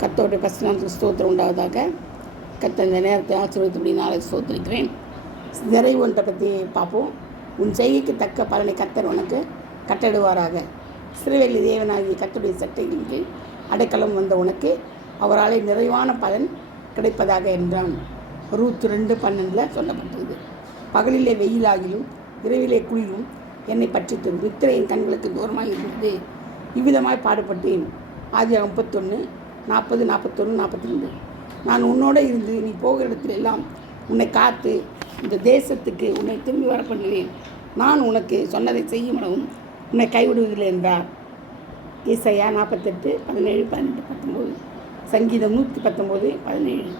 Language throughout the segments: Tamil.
கர்த்தருடைய பரிசுத்த ஸ்தோத்திரம் உண்டாவதாக. கர்த்தர் இந்த நேரத்தை ஆசீர்வதித்தபடி நாளை ஸ்தோத்திரிக்கிறேன். நிறைவு ஒன்றை பற்றி பார்ப்போம். உன் செய்கைக்கு தக்க பலனை கர்த்தர் உனக்கு கட்டடுவாராக. சிறுவெளி தேவனாகிய கர்த்தருடைய சட்டையின் கீழ் அடைக்கலம் வந்த உனக்கு அவரால் நிறைவான பலன் கிடைப்பதாக என்றான். ரூத் 2:12 சொல்லப்பட்டது. பகலிலே வெயிலாகிலும் இரவிலே குளிரும் என்னை பற்றித்தது. நித்திரையின் கண்களுக்கு தூரமாக இருந்தது. இவ்விதமாய் பாடுபட்டேன். ஆதியாகமம் 31:40, 41, 42. நான் உன்னோடு இருந்து நீ போகிற இடத்துல எல்லாம் உன்னை காத்து இந்த தேசத்துக்கு உன்னை திரும்பி வர பண்ணுவேன். நான் உனக்கு சொன்னதை செய்யுமளவும் உன்னை கைவிடுவதில்லை என்றார். ஏசாயா 48:17, 18, 19. சங்கீதம் 119:17.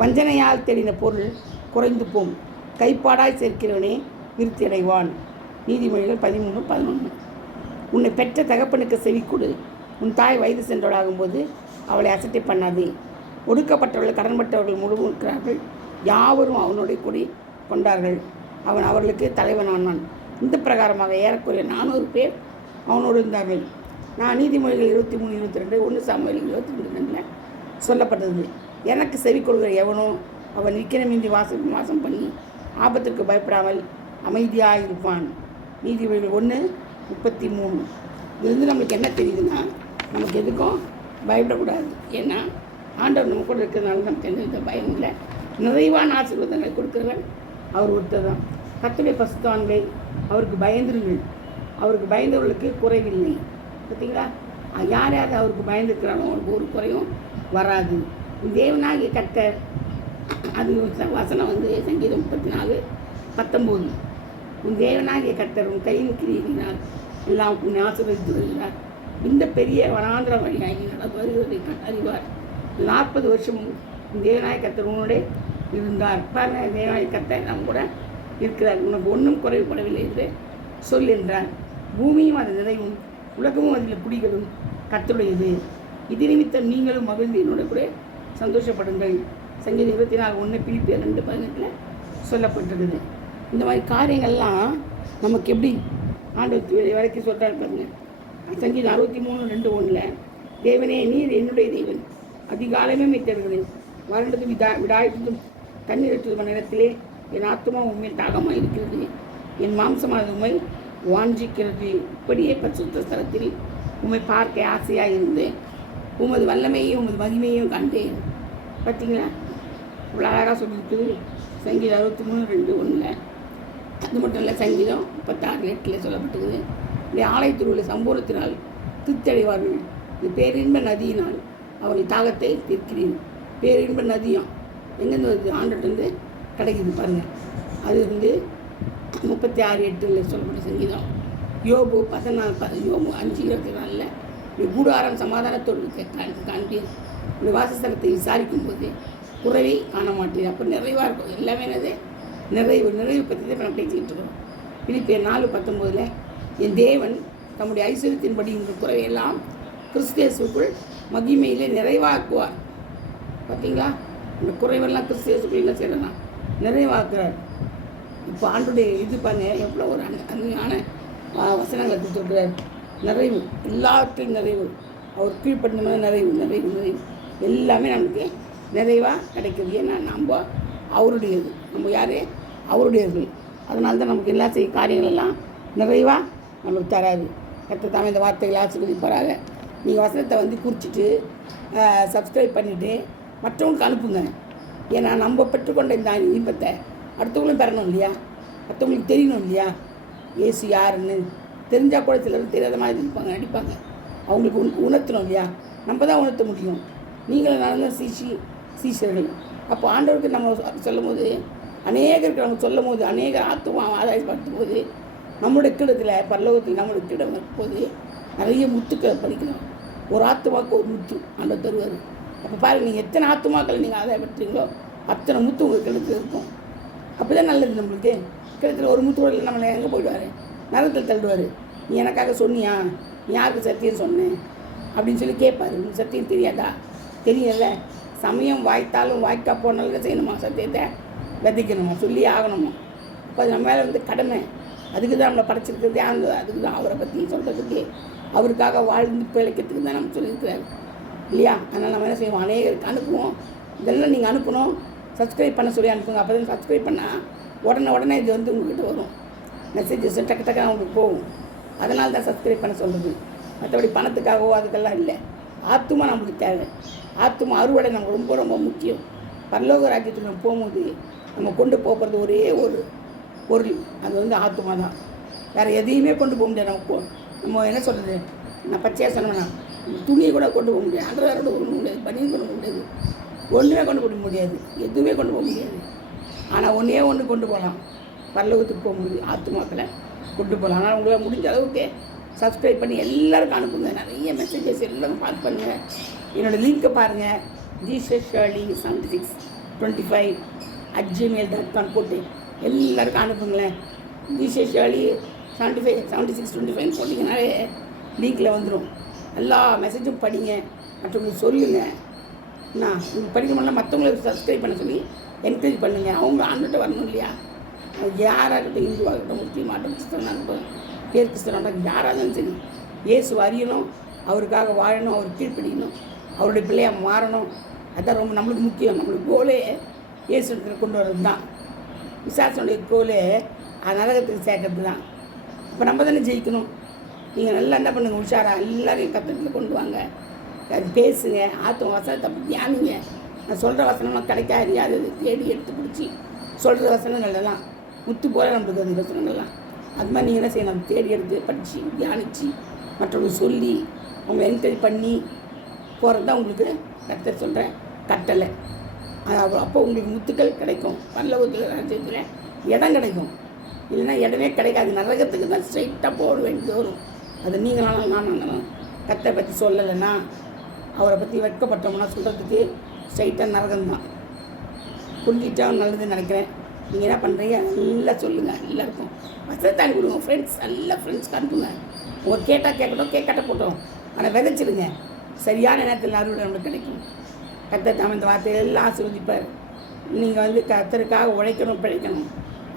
வஞ்சனையால் தேடின பொருள் குறைந்து போம், கைப்பாடாய் சேர்க்கிறவனே விருத்தி அடைவான். நீதிமொழிகள் 13:11. உன்னை பெற்ற தகப்பனுக்கு செவி கொடு. உன் தாய் வயது சென்றவளாகும்போது அவளை அசட்டை பண்ணாதே. ஒடுக்கப்பட்டவர்கள் கடன்பட்டவர்கள் முழுவதும் இருக்கிறார்கள். யாவரும் அவனுடைய கொடி கொண்டார்கள். அவன் அவர்களுக்கு தலைவனானான். இந்த பிரகாரமாக ஏறக்குறைய 400 பேர் அவனோடு இருந்தார்கள். நான் நீதிமொழிகள் 23:22, 1 சாமுவேல் 22:2 சொல்லப்பட்டது. எனக்கு செவி கொடுக்கிற எவனோ அவன் விக்கிரமின்றி வாசம் பண்ணி ஆபத்திற்கு பயப்படாமல் அமைதியாக இருப்பான். நீதிமொழிகள் 1:33. இதுலேருந்து நம்மளுக்கு என்ன தெரியுதுன்னா, நமக்கு எதுக்கும் பயப்படக்கூடாது. ஏன்னா ஆண்டவர் நம்ம கூட இருக்கிறதுனால நமக்கு எந்த பயம் இல்லை. நிறைவான ஆசீர்வாதங்களை கொடுக்குறவன் அவர் ஒருத்தர் தான். கர்த்தருடைய பரிசுத்தவான்களை அவருக்கு பயந்துருங்கள். அவருக்கு பயந்தவர்களுக்கு குறைவில்லை. பார்த்தீங்களா? யார் யார் அவருக்கு பயந்துருக்கிறானோ அவருக்கு ஒரு குறையும் வராது. தேவனாகிய கர்த்தர், அது வசனம் சங்கீதம் 34:19. உன் தேவனாகிய கர்த்தர் உன் கையின் கிரியினால் எல்லாம் உன்னை ஆசீர்வதித்து வருகிறார். இந்த பெரிய வனாந்திர வழியாகி வருவதை அறிவார். 40 வருஷமும் தேவநாயக கர்த்தர் உன்னோட இருந்தார். தேவநாயக கர்த்தர் நம்ம கூட இருக்கிறார். உனக்கு ஒன்றும் குறைவுபடவில்லை என்று சொல் என்றார். பூமியும் அது நிறைவும் உலகமும் அதில் குடிகளும் கர்த்தருடையது. இது நிமித்தம் நீங்களும் மகிழ்ந்து என்னோட கூட சந்தோஷப்படுங்கள். சங்கீதம் 24:1, பிலிப்பியர் 2:18 சொல்லப்பட்டிருக்குது. இந்த மாதிரி காரியங்கள்லாம் நமக்கு எப்படி ஆண்டவர் வரைக்கும் சொல்கிறார் பாருங்க. சங்கீதம் 63:2-1 தேவனே நீர் என்னுடைய தேவன், அதிகாலமே மீட்டெடுகிறேன். வறண்டதும் விடாய்த்ததும் தண்ணீரற்றதுமான நேரத்திலே என் ஆத்மா உண்மையில் தாகமாக இருக்கிறது. என் மாம்சமானது உண்மை வாஞ்சிக்கிறது. இப்படியே பரிசுத்த ஸ்தலத்தில் உண்மை பார்க்க ஆசையாக இருந்தேன். உமது வல்லமையும் உமது மகிமையும் கண்டேன். பார்த்தீங்களா? இவ்வளோ அழகாக சொல்லியிருக்குது. சங்கீதம் 63:2-1. அது மட்டும் இல்லை, சங்கீதம் 36:8 சொல்லப்பட்டிருக்குது. இந்த ஆலயத்தில் உள்ள சம்பூர்ணத்தினால் திருத்தடைவார்கள். இந்த பேரின்ப நதியினால் அவர்கள் தாகத்தை தீர்க்கிறேன். பேரின்ப நதியும் எங்கேருந்து வருது? ஆண்டுகிட்டேருந்து கிடைக்குது பாருங்கள். அது 36:8 சொல்லப்பட்ட சங்கீதம். யோபு 5:24 கூடாரம் சமாதானத்தோடு காண்பேன். இந்த வாசஸ்தலத்தை விசாரிக்கும் போது குறைவை காண மாட்டேன். அப்போ நிறைவாக இருக்கும். எல்லாமே நிறைவு பற்றி தான் நம்ம பேசிக்கிட்டு இருக்கோம். பிலிப்பியர் 4:19 என் தேவன் தம்முடைய ஐஸ்வர்யத்தின்படி இந்த குறைவையெல்லாம் கிறிஸ்தியேசுக்குள் மகிமையிலே நிறைவாக்குவார். பார்த்தீங்களா? இந்த குறைவெல்லாம் கிறிஸ்தியேசுக்குள் என்ன செய்யலாம்? நிறைவாக்குறார். இப்போ ஆண்டுடைய இது பண்ண எவ்வளோ ஒரு அருமையான வசனங்களை கொடுத்துருக்கிறார். நிறைவு, எல்லாத்தையும் நிறைவு. அவர் கீழ்ப்படுத்த நிறைவு எல்லாமே நமக்கு நிறைவாக கிடைக்குது. ஏன்னா நம்ம அவருடையது. நம்ம யார்? அவருடையவர்கள். அதனால தான் நமக்கு எல்லா காரியங்கள் எல்லாம் நிறைவாக நம்மளுக்கு தராது. கர்த்தர் தாமே இந்த வார்த்தைகளை ஆசீர்வதிப்பாராக. நீங்கள் வசனத்தை குறிச்சிட்டு சப்ஸ்கிரைப் பண்ணிவிட்டு மற்றவங்களுக்கு அனுப்புங்க. ஏன்னா நம்ம பெற்றுக்கொண்ட இந்த இன்பத்தை அடுத்தவங்களும் பெறணும் இல்லையா? அடுத்தவங்களுக்கு தெரியணும் இல்லையா? இயேசு யாருன்னு தெரிஞ்சால் கூட சிலர் தெரியாத மாதிரி நடிப்பாங்க. அவங்களுக்கு உணர்த்தணும் இல்லையா? நம்ம தான் உணர்த்த முடியும். நீங்களும் நான் தான் சீஷர்கள். அப்போ ஆண்டவருக்கு நம்ம சொல்லும் போது, அநேகருக்கு நம்ம சொல்லும் போது, அநேக ஆத்துவம் ஆதாயப்படுத்தும் போது, நம்மளுடைய கிடத்தில் பரலோகத்தில் நம்மளுடைய கிடம் இருக்கும்போது நிறைய முத்துக்களை படிக்கலாம். ஒரு ஆத்துமாவுக்கு ஒரு முத்து ஆண்டவர் தருவார். அப்போ பாருங்கள், நீங்கள் எத்தனை ஆத்துமாக்களை நீங்கள் ஆதாயப்படுத்துறீங்களோ அத்தனை முத்து உங்களுக்கு கிடத்தில் இருக்கும். அப்போ தான் நல்லது. நம்மளுக்கு கிடத்தில் ஒரு முத்து இல்லை, நம்மளை எங்கே போயிடுவார்? நரகத்தில் தள்ளுவார். நீ எனக்காக சொன்னியா? நீ யாருக்கு சத்தியம் சொன்னேன் அப்படின்னு சொல்லி கேட்பார். உங்களுக்கு சத்தியம் தெரியாதா? தெரியல. சமயம் வாய்த்தாலும் வாய்க்கா போனாலும் செய்யணுமா? சத்தியத்தை விதைக்கணுமா? சொல்லி ஆகணுமா? அப்போ அது நம்ம மேலே கடமை. அதுக்கு தான் நம்மளை படைச்சிருக்கிறது. அதுக்கு தான் அவரை பற்றி சொல்கிறதுக்கு, அவருக்காக வாழ்ந்து பிழைக்கிறதுக்கு தான் நம்ம சொல்லியிருக்கிறார். இல்லையா? அதனால் நம்ம என்ன செய்வோம், அநேகருக்கு அனுப்புவோம். இதெல்லாம் நீங்கள் அனுப்பணும், சப்ஸ்கிரைப் பண்ண சொல்லி அனுப்புங்க. அப்போ தான் சப்ஸ்கிரைப் பண்ணால் உடனே இது வந்து உங்கள்கிட்ட வரும், மெசேஜஸ் டக்கு அவங்களுக்கு போகும். அதனால தான் சப்ஸ்கிரைப் பண்ண சொல்கிறது. மற்றபடி பணத்துக்காகவோ அதுக்கெல்லாம் இல்லை. ஆத்துமா நம்மளுக்கு தேவை. ஆத்துமா அறுவடை நமக்கு ரொம்ப ரொம்ப முக்கியம். பரலோக ராஜ்யத்துக்கு நம்ம போகும்போது நம்ம கொண்டு போகிறது ஒரே ஒரு பொருள், அது வந்து ஆத்துமா தான். வேறு எதையுமே கொண்டு போக முடியாது. நம்ம என்ன சொல்கிறது, நான் பச்சையாக சொன்னேன்னா துணியை கூட கொண்டு போக முடியாது, அண்டர்வேர் கூட கொண்டு போக முடியாது, பனியன் கொண்டு போக முடியாது, ஒன்றுமே கொண்டு போக முடியாது, எதுவுமே கொண்டு போக முடியாது. ஆனால் ஒன்று கொண்டு போகலாம், பரலோகத்துக்கு போகும்போது ஆத்துமாக்களை கொண்டு போகலாம். ஆனால் உங்களால் முடிஞ்ச அளவுக்கு சப்ஸ்கிரைப் பண்ணி எல்லாருக்கும் அனுப்புங்க. நிறைய மெசேஜஸ் எல்லோரும் பார்த்து பண்ணுங்கள். என்னோடய லிங்க்கை பாருங்கள், jesusshirley7625@gmail.com போட்டு எல்லாருக்கும் அனுப்புங்களேன். jesusshirley7625 போட்டிங்கனாலே லிங்கில் வந்துடும். எல்லா மெசேஜும் படிங்க, மற்றவங்களுக்கு சொல்லுங்கள். உங்களுக்கு படிக்க முடியல மற்றவங்களுக்கு சப்ஸ்கிரைப் பண்ண சொல்லி என்கரேஜ் பண்ணுங்கள். அவங்க ஆண்டுகிட்ட வரணும் இல்லையா? யாராகட்டும், இந்துவாகட்டும், முஸ்லீமாகட்டும், கிறிஸ்தவனாகட்டும், பேர் கிறிஸ்தவனாகட்டும், யாராக இருந்தாலும் சரி, இயேசு அறியணும், அவருக்காக வாழணும், அவர் கீழ்ப்பிடிக்கணும், அவருடைய பிள்ளையாக மாறணும். அதுதான் ரொம்ப நம்மளுக்கு முக்கியம். நம்மளுக்கு கோலே இயேசு கொண்டு வர்றது தான். விசாசனுடைய கோலே நரகத்துக்கு சேர்க்கறது தான். இப்போ நம்ம தானே ஜெயிக்கணும். நீங்கள் நல்லா என்ன பண்ணுங்கள், உஷாராக எல்லாரையும் கத்தத்தில் கொண்டு வாங்க, அது பேசுங்க, ஆத்தும் வசனத்தை தியானிங்க. நான் சொல்கிற வசனம்லாம் கிடைக்காது, அது தேடி எடுத்து பிடிச்சி சொல்கிற வசனங்கள்லாம் முத்து போல நம்மளுக்கு அந்த வசனங்கள்லாம் அது மாதிரி நீங்கள் என்ன செய்யணும், தேடி எடுத்து படித்து தியானித்து மற்றவங்க சொல்லி அவங்க என்கரேஜ் பண்ணி போகிறது தான் உங்களுக்கு கர்த்தர் சொல்கிற கட்டளை. அப்போ உங்களுக்கு முத்துக்கள் கிடைக்கும், பரலோகத்தில் ராஜ்யத்தில் இடம் கிடைக்கும். இல்லைன்னா இடமே கிடைக்காது, நரகத்துக்கு தான் ஸ்ட்ரைட்டாக போக வேண்டியது வரும். அது நீங்களாலும் நானும் கர்த்தரை பற்றி சொல்லலைன்னா, அவரை பற்றி வெட்கப்பட்டோம்னா சொல்கிறதுக்கு ஸ்ட்ரைட்டாக நரகம்தான். புரிஞ்சிட்டா நல்லதுன்னு நினைக்கிறேன். நீங்கள் என்ன பண்ணுறீங்க, நல்லா சொல்லுங்கள், எல்லாருக்கும் வசதி அனுப்பி கொடுங்க. ஃப்ரெண்ட்ஸ், நல்ல ஃப்ரெண்ட்ஸ்க்கு அனுப்புங்க. ஒரு கேட்டால் கேட்கட்டும், கேட்காட்ட போட்டோம், ஆனால் விதைச்சிடுங்க. சரியான நேரத்தில் அறுவடை நம்மளுக்கு கிடைக்கும். கர்த்தர் தாம் இந்த வார்த்தையெல்லாம் ஆசீர்வதிப்பார். நீங்கள் வந்து கர்த்தருக்காக உழைக்கணும், பிழைக்கணும்.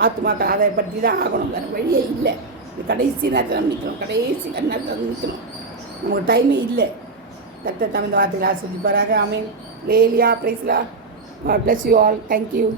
ஆத்துமாக்கள் அதை பற்றி தான் ஆகணும், வேறு வழியே இல்லை. இது கடைசி நேரத்தில் நம்ம நிற்கணும், கடைசி நேரத்தில் நிற்கணும், நமக்கு டைமே இல்லை. கர்த்தர் தாம் இந்த வார்த்தைகளை ஆசீர்வதிப்பாராக. ஆமென். லேலியா, பிரைஸ்லா. God bless you all. Thank you.